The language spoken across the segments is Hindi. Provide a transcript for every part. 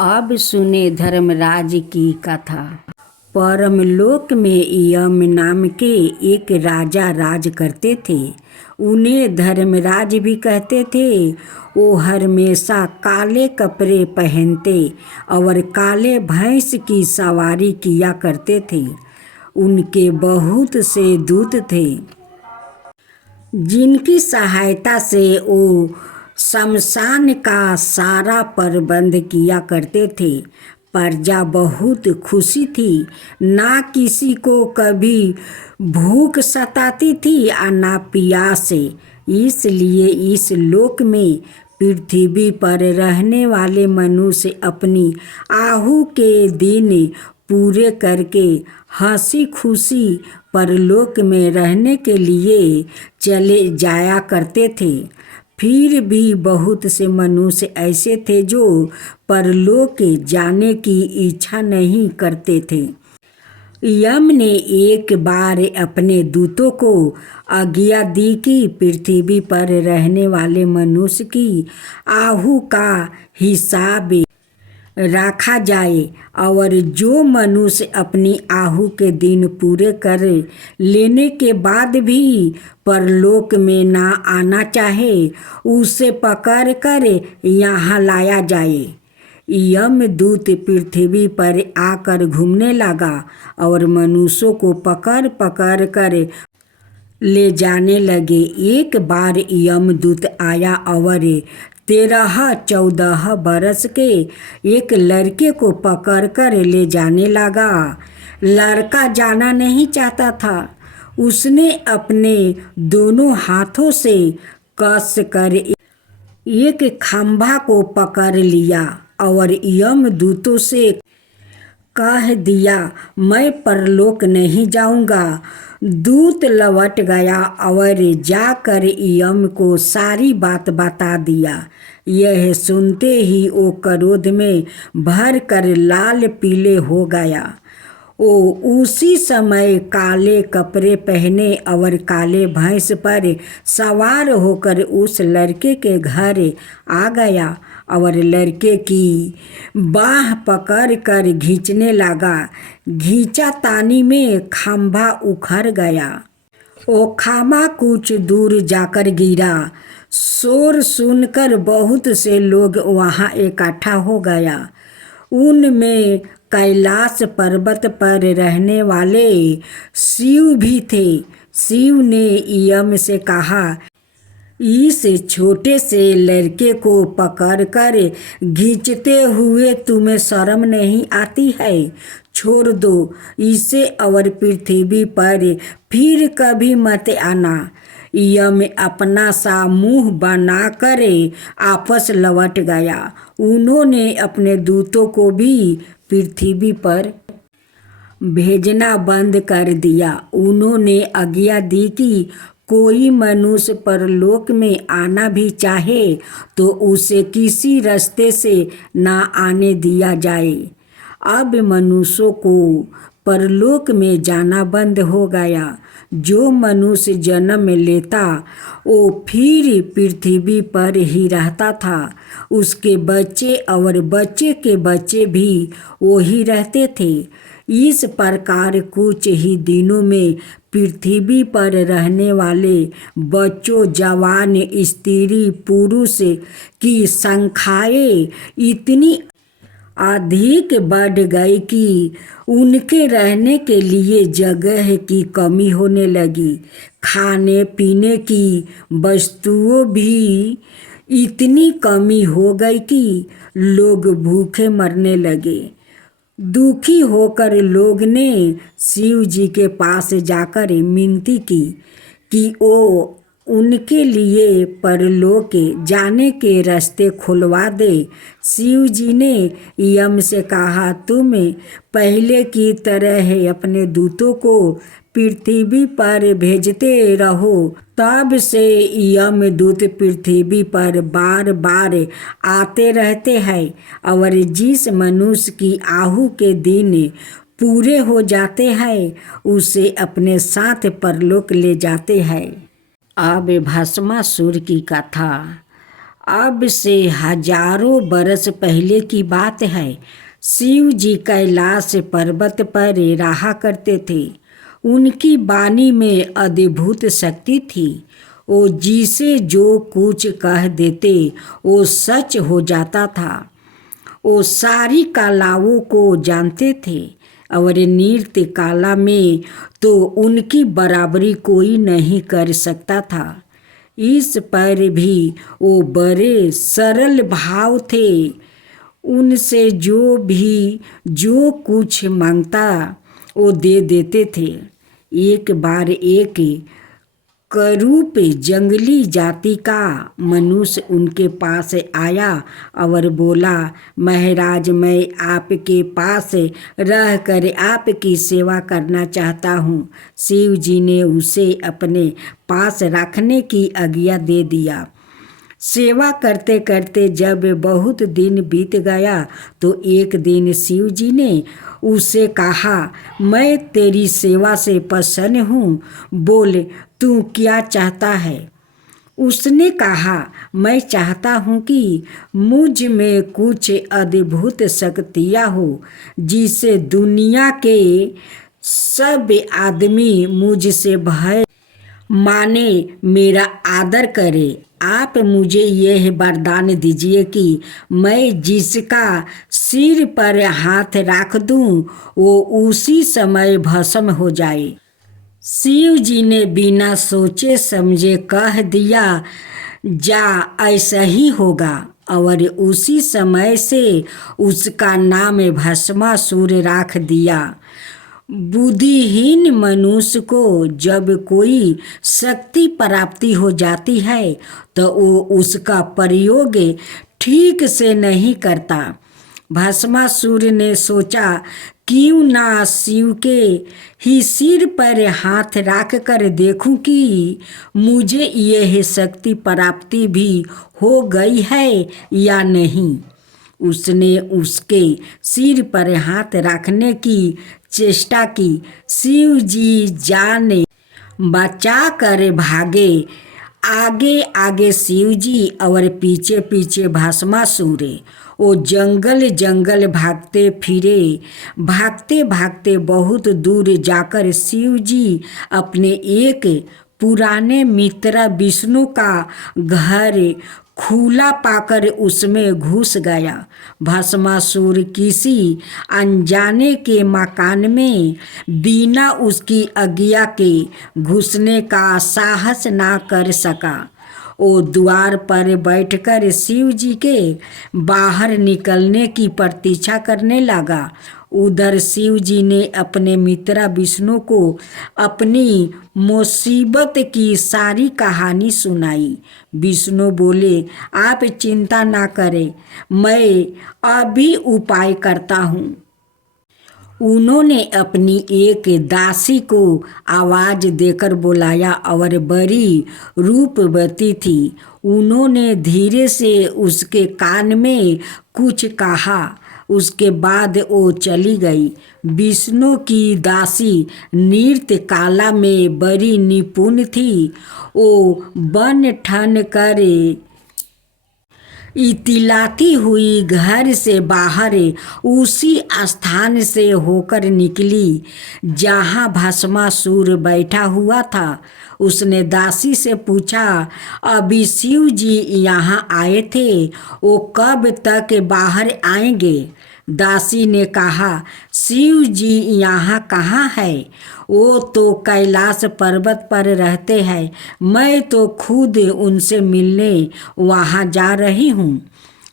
अब सुने धर्मराज की कथा। परमलोक में यम नाम के एक राजा राज करते थे। उन्हें धर्मराज भी कहते थे। वो हमेशा काले कपड़े पहनते और काले भैंस की सवारी किया करते थे। उनके बहुत से दूत थे जिनकी सहायता से वो शमशान का सारा प्रबंध किया करते थे। प्रजा बहुत खुशी थी। ना किसी को कभी भूख सताती थी और ना प्यास। इसलिए इस लोक में पृथ्वी पर रहने वाले मनुष्य अपनी आहू के दिन पूरे करके हंसी खुशी परलोक में रहने के लिए चले जाया करते थे। फिर भी बहुत से मनुष्य ऐसे थे जो परलोक जाने की इच्छा नहीं करते थे। यम ने एक बार अपने दूतों को आज्ञा दी कि पृथ्वी पर रहने वाले मनुष्य की आहू का हिसाब रखा जाए और जो मनुष्य अपनी आहू के दिन पूरे कर लेने के बाद भी परलोक में ना आना चाहे उसे पकड़ कर यहाँ लाया जाए। यमदूत पृथ्वी पर आकर घूमने लगा और मनुष्यों को पकड़ पकड़ कर ले जाने लगे। एक बार यमदूत आया और 13-14 बरस के एक लड़के को पकड़कर ले जाने लगा। लड़का जाना नहीं चाहता था। उसने अपने दोनों हाथों से कस कर एक खंभा को पकड़ लिया और यमदूतों से कह दिया, मैं परलोक नहीं जाऊंगा। दूत लौट गया और जाकर यम को सारी बात बता दिया। यह सुनते ही वो क्रोध में भर कर लाल पीले हो गया। वो उसी समय काले कपड़े पहने और काले भैंस पर सवार होकर उस लड़के के घर आ गया और लड़के की बाह पकड़ कर खींचने लगा। खींचा तानी में खंभा उखड़ गया। वो खंभा कुछ दूर जाकर गिरा। शोर सुनकर बहुत से लोग वहाँ इकट्ठा हो गया। उनमें कैलाश पर्वत पर रहने वाले शिव भी थे। शिव ने यम से कहा, इस छोटे से लड़के को पकड़कर खींचते हुए तुम्हें शर्म नहीं आती है? छोड़ दो इसे और पृथ्वी पर फिर कभी मत आना। यम अपना सा मुंह बनाकर आपस लौट गया। उन्होंने अपने दूतों को भी पृथ्वी पर भेजना बंद कर दिया। उन्होंने आज्ञा दी कि कोई मनुष्य परलोक में आना भी चाहे तो उसे किसी रास्ते से ना आने दिया जाए। अब मनुष्यों को परलोक में जाना बंद हो गया। जो मनुष्य जन्म लेता वो फिर पृथ्वी पर ही रहता था। उसके बच्चे और बच्चे के बच्चे भी वही रहते थे। इस प्रकार कुछ ही दिनों में पृथ्वी पर रहने वाले बच्चों, जवान, स्त्री, पुरुष की संख्याएं इतनी अधिक बढ़ गई कि उनके रहने के लिए जगह की कमी होने लगी। खाने पीने की वस्तुओं भी इतनी कमी हो गई कि लोग भूखे मरने लगे। दुखी होकर लोग ने शिव जी के पास जाकर विनती की कि वो उनके लिए परलोक जाने के रास्ते खुलवा दे। शिव जी ने यम से कहा, तुम पहले की तरह अपने दूतों को पृथ्वी पर भेजते रहो। तब से यमदूत पृथ्वी पर बार बार आते रहते हैं और जिस मनुष्य की आहू के दिन पूरे हो जाते हैं उसे अपने साथ परलोक ले जाते हैं। अब भस्मासुर की कथा। अब से हजारों बरस पहले की बात है। शिव जी कैलाश पर्वत पर रहा करते थे। उनकी वाणी में अद्भुत शक्ति थी। वो जिसे जो कुछ कह देते वो सच हो जाता था। वो सारी कलाओं को जानते थे और नृत्य कला में तो उनकी बराबरी कोई नहीं कर सकता था। इस पर भी वो बड़े सरल भाव थे। उनसे जो कुछ मांगता वो दे देते थे। एक बार एक करूप जंगली जाति का मनुष्य उनके पास आया और बोला, महाराज, मैं आपके पास रहकर आपकी सेवा करना चाहता हूँ। शिव जी ने उसे अपने पास रखने की आज्ञा दे दिया। सेवा करते करते जब बहुत दिन बीत गया तो एक दिन शिव जी ने उसे कहा, मैं तेरी सेवा से प्रसन्न हूँ, बोल तू क्या चाहता है। उसने कहा, मैं चाहता हूँ कि मुझ में कुछ अद्भुत शक्तियाँ हो जिससे दुनिया के सब आदमी मुझसे भय माने, मेरा आदर करे। आप मुझे यह वरदान दीजिए कि मैं जिसका सिर पर हाथ रख दूं वो उसी समय भस्म हो जाए। शिव जी ने बिना सोचे समझे कह दिया, जा ऐसा ही होगा। और उसी समय से उसका नाम भस्मासुर रख दिया। बुद्धिहीन मनुष्य को जब कोई शक्ति प्राप्ति हो जाती है तो वो उसका प्रयोग ठीक से नहीं करता। भस्मासुर ने सोचा, क्यों ना शिव के ही सिर पर हाथ रख कर देखूं कि मुझे यह शक्ति प्राप्ति भी हो गई है या नहीं। उसने उसके सिर पर हाथ रखने की चेष्टा की। शिव जी जान बचा कर भागे। आगे आगे शिव जी और पीछे पीछे भस्मासुर। वो जंगल जंगल भागते फिरे। भागते भागते बहुत दूर जाकर शिव जी अपने एक पुराने मित्र विष्णु का घर खुला पाकर उसमें घुस गया। भस्मासुर किसी अनजाने के मकान में बिना उसकी आज्ञा के घुसने का साहस ना कर सका। वो द्वार पर बैठकर शिव जी के बाहर निकलने की प्रतीक्षा करने लगा। उधर शिव जी ने अपने मित्र विष्णु को अपनी मुसीबत की सारी कहानी सुनाई। विष्णु बोले, आप चिंता ना करें, मैं अभी उपाय करता हूँ। उन्होंने अपनी एक दासी को आवाज देकर बुलाया और बड़ी रूपवती थी। उन्होंने धीरे से उसके कान में कुछ कहा। उसके बाद वो चली गई। विष्णु की दासी नृत्य कला में बड़ी निपुण थी। वो बन ठन कर इतिलाती हुई घर से बाहर उसी स्थान से होकर निकली जहाँ भस्मासुर बैठा हुआ था। उसने दासी से पूछा, अभी शिव जी यहाँ आए थे, वो कब तक बाहर आएंगे। दासी ने कहा, शिव जी यहाँ कहाँ है, वो तो कैलाश पर्वत पर रहते हैं। मैं तो खुद उनसे मिलने वहाँ जा रही हूँ।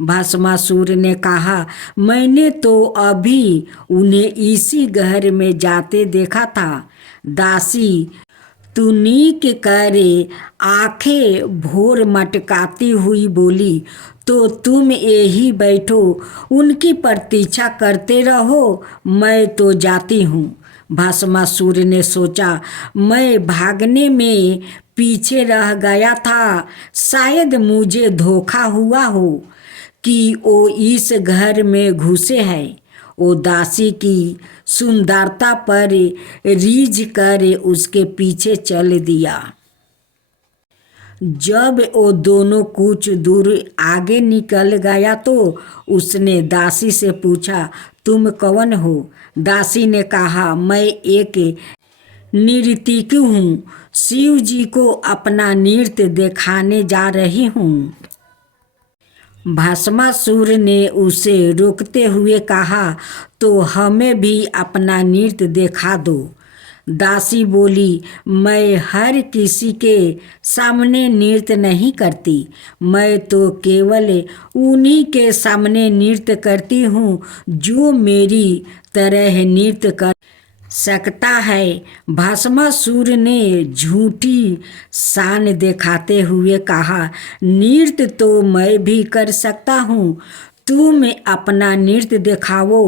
भस्मासुर ने कहा, मैंने तो अभी उन्हें इसी घर में जाते देखा था। दासी तुनीक करे आंखें भोर मटकाती हुई बोली, तो तुम यही बैठो, उनकी प्रतीक्षा करते रहो, मैं तो जाती हूँ। भस्मासुर ने सोचा, मैं भागने में पीछे रह गया था, शायद मुझे धोखा हुआ हो कि वो इस घर में घुसे हैं। वो दासी की सुंदरता पर रीझ कर उसके पीछे चल दिया। जब वो दोनों कुछ दूर आगे निकल गया तो उसने दासी से पूछा, तुम कौन हो? दासी ने कहा, मैं एक नर्तकी हूँ, शिव जी को अपना नृत्य दिखाने जा रही हूँ। भस्मासुर ने उसे रोकते हुए कहा, तो हमें भी अपना नृत्य दिखा दो। दासी बोली, मैं हर किसी के सामने नृत्य नहीं करती, मैं तो केवल उन्हीं के सामने नृत्य करती हूँ जो मेरी तरह नृत्य कर सकता है। भस्मासुर ने झूठी शान दिखाते हुए कहा, नृत्य तो मैं भी कर सकता हूँ, तुम अपना नृत्य दिखाओ।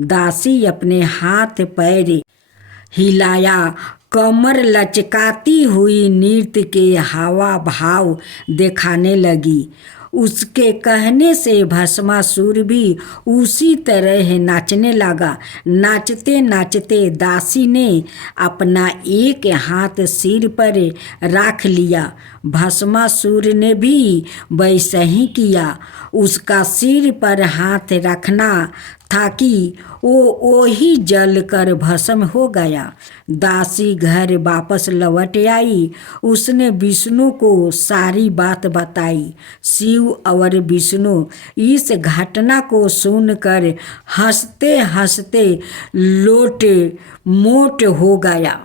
दासी अपने हाथ पैर हिलाया, कमर लचकाती हुई नृत्य के हावा भाव दिखाने लगी। उसके कहने से भस्मासुर भी उसी तरह नाचने लगा। नाचते नाचते दासी ने अपना एक हाथ सिर पर रख लिया। भस्मासुर ने भी वैसा ही किया। उसका सिर पर हाथ रखना था कि वो ही जल कर भस्म हो गया। दासी घर वापस लौट आई। उसने विष्णु को सारी बात बताई। शिव और विष्णु इस घटना को सुनकर हंसते हंसते लोट मोट हो गया।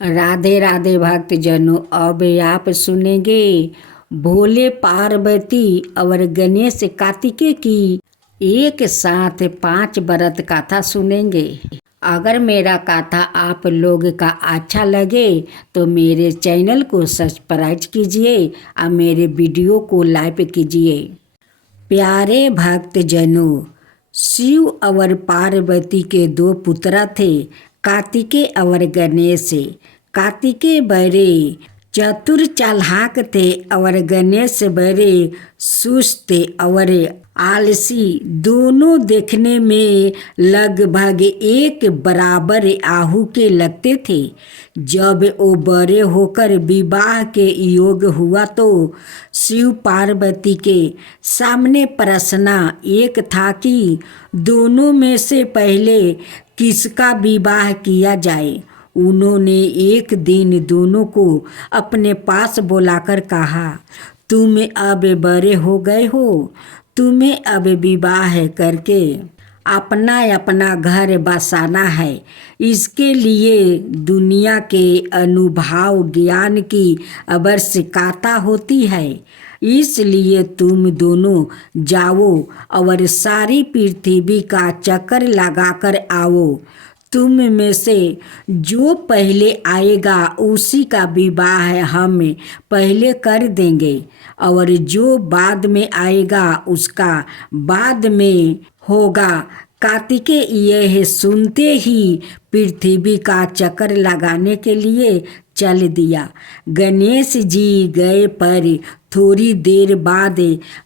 राधे राधे भक्तजनों, अब आप सुनेंगे भोले पार्वती और गणेश कार्तिकेय की एक साथ 5 व्रत कथा सुनेंगे। अगर मेरा कथा आप लोग का अच्छा लगे तो मेरे चैनल को सब्सक्राइब कीजिए और मेरे वीडियो को लाइक कीजिए। प्यारे भक्तजनों, शिव और पार्वती के 2 पुत्र थे, कार्तिकेय और गणेश। कार्तिकेय बड़े चतुर चालाक थे और गणेश बड़े सुस्त और आलसी। दोनों देखने में लगभग एक बराबर आहू के लगते थे। जब वो बड़े होकर विवाह के योग हुआ तो शिव पार्वती के सामने प्रश्न एक था कि दोनों में से पहले किसका विवाह किया जाए। उन्होंने एक दिन दोनों को अपने पास बुलाकर कहा, तुम अब बड़े हो गए हो, तुम्हें अब विवाह करके अपना अपना घर बसाना है। इसके लिए दुनिया के अनुभव ज्ञान की आवश्यकता होती है। इसलिए तुम दोनों जाओ और सारी पृथ्वी का चक्कर लगाकर आओ। तुम में से जो पहले आएगा उसी का विवाह हम पहले कर देंगे और जो बाद में आएगा उसका बाद में होगा। कार्तिकेय यह सुनते ही पृथ्वी का चक्कर लगाने के लिए चल दिया। गणेश जी गए पर थोड़ी देर बाद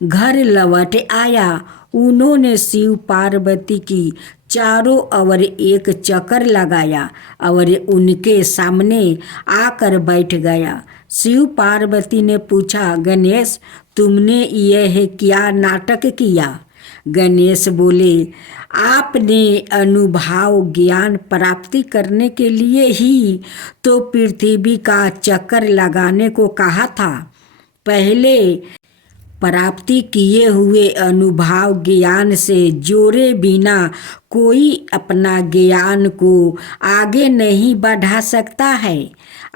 घर लौट आया। उन्होंने शिव पार्वती की चारों ओर एक चक्कर लगाया और उनके सामने आकर बैठ गया। शिव पार्वती ने पूछा, गणेश तुमने यह क्या नाटक किया? गणेश बोले, आपने अनुभव ज्ञान प्राप्ति करने के लिए ही तो पृथ्वी का चक्कर लगाने को कहा था। पहले प्राप्ति किए हुए अनुभव ज्ञान से जोड़े बिना कोई अपना ज्ञान को आगे नहीं बढ़ा सकता है।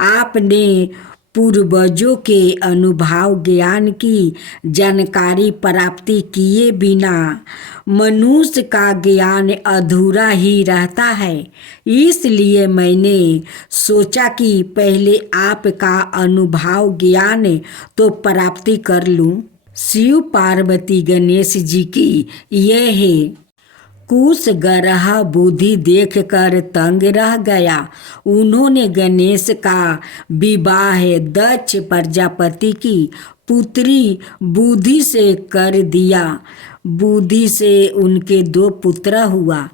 आपने पूर्वजों के अनुभव ज्ञान की जानकारी प्राप्ति किए बिना मनुष्य का ज्ञान अधूरा ही रहता है। इसलिए मैंने सोचा कि पहले आपका अनुभव ज्ञान तो प्राप्ति कर लूं। शिव पार्वती गणेश जी की यह कुछ ग्रह बुद्धि देखकर तंग रह गया। उन्होंने गणेश का विवाह दक्ष प्रजापति की पुत्री बुद्धि से कर दिया। बुद्धि से उनके 2 पुत्र हुआ।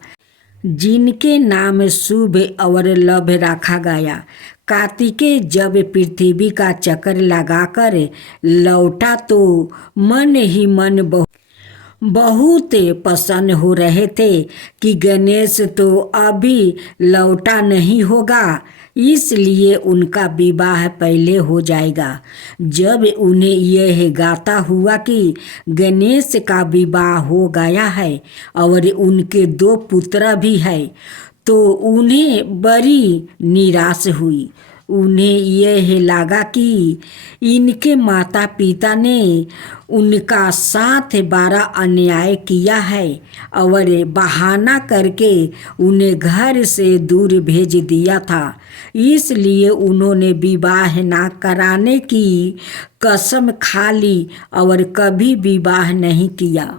जिनके नाम शुभ और लभ रखा गया। कार्तिकेय जब पृथ्वी का चक्कर लगाकर लौटा तो मन ही मन बहुत प्रसन्न हो रहे थे कि गणेश तो अभी लौटा नहीं होगा, इसलिए उनका विवाह पहले हो जाएगा। जब उन्हें यह गाता हुआ कि गणेश का विवाह हो गया है और उनके 2 पुत्र भी है, तो उन्हें बड़ी निराश हुई। उन्हें यह लगा कि इनके माता पिता ने उनका साथ बड़ा अन्याय किया है और बहाना करके उन्हें घर से दूर भेज दिया था। इसलिए उन्होंने विवाह ना कराने की कसम खा ली और कभी विवाह नहीं किया।